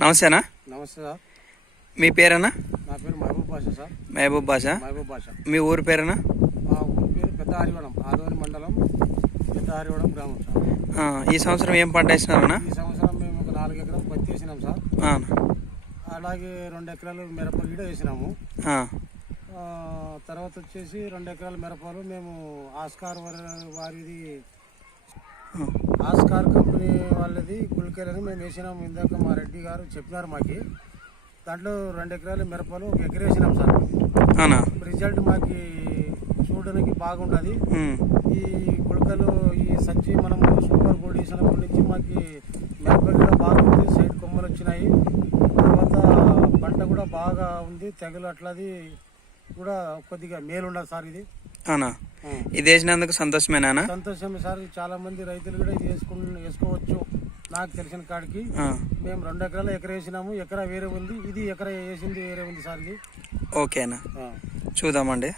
నమస్తేనా? నమస్తే సార్. మీ పేరేనా? నా పేరు మహబూబ్ బాషా సార్. మహబూబ్ బాషా. మీ ఊరు పేరేనా? మా ఊరి పేరు పెద్ద హరివడం, ఆదోని మండలం, పెద్ద హరివడం గ్రామం సార్. ఈ సంవత్సరం ఏం పంట వేసినారన్నా? ఈ సంవత్సరం మేము ఒక 4 ఎకరాలు పత్తి వేసినాం సార్. అలాగే 2 ఎకరాలు మిరప గిడ వేసినాము. తర్వాత వచ్చేసి 2 ఎకరాల మిరపలు మేము ఆస్కార్ వారిది, ఆస్కార్ కంపెనీ వాళ్ళది గుల్కేలని మేము వేసినాము. ఇందాక మా రెడ్డి గారు చెప్పినారు మాకు. దాంట్లో 2 ఎకరాల మిరపలు 1 ఎకర వేసినాం సార్. రిజల్ట్ మాకు చూడడానికి బాగుంటుంది. ఈ గుళకలు ఈ సంచి మనము సూపర్ గోల్డ్ వేసినప్పటి నుంచి మాకు మిరప కూడా బాగుంది. సైడ్ కొమ్మలు వచ్చినాయి. తర్వాత పంట కూడా బాగా ఉంది. తెగలు అట్లాది కూడా కొద్దిగా మేలు ఉండదు సార్. ఇది ఇది వేసినందుకు సంతోషమేనా? సంతోషమే సార్. చాలా మంది రైతులు కూడా ఇది వేసుకోవచ్చు. నాకు తెలిసిన కాడికి మేము 2 ఎకరాలు ఎకర వేసినాము. ఎకరా వేరే ఉంది, ఇది ఎకరా వేసింది వేరే ఉంది సార్. ఇది ఓకేనా? చూద్దామండి.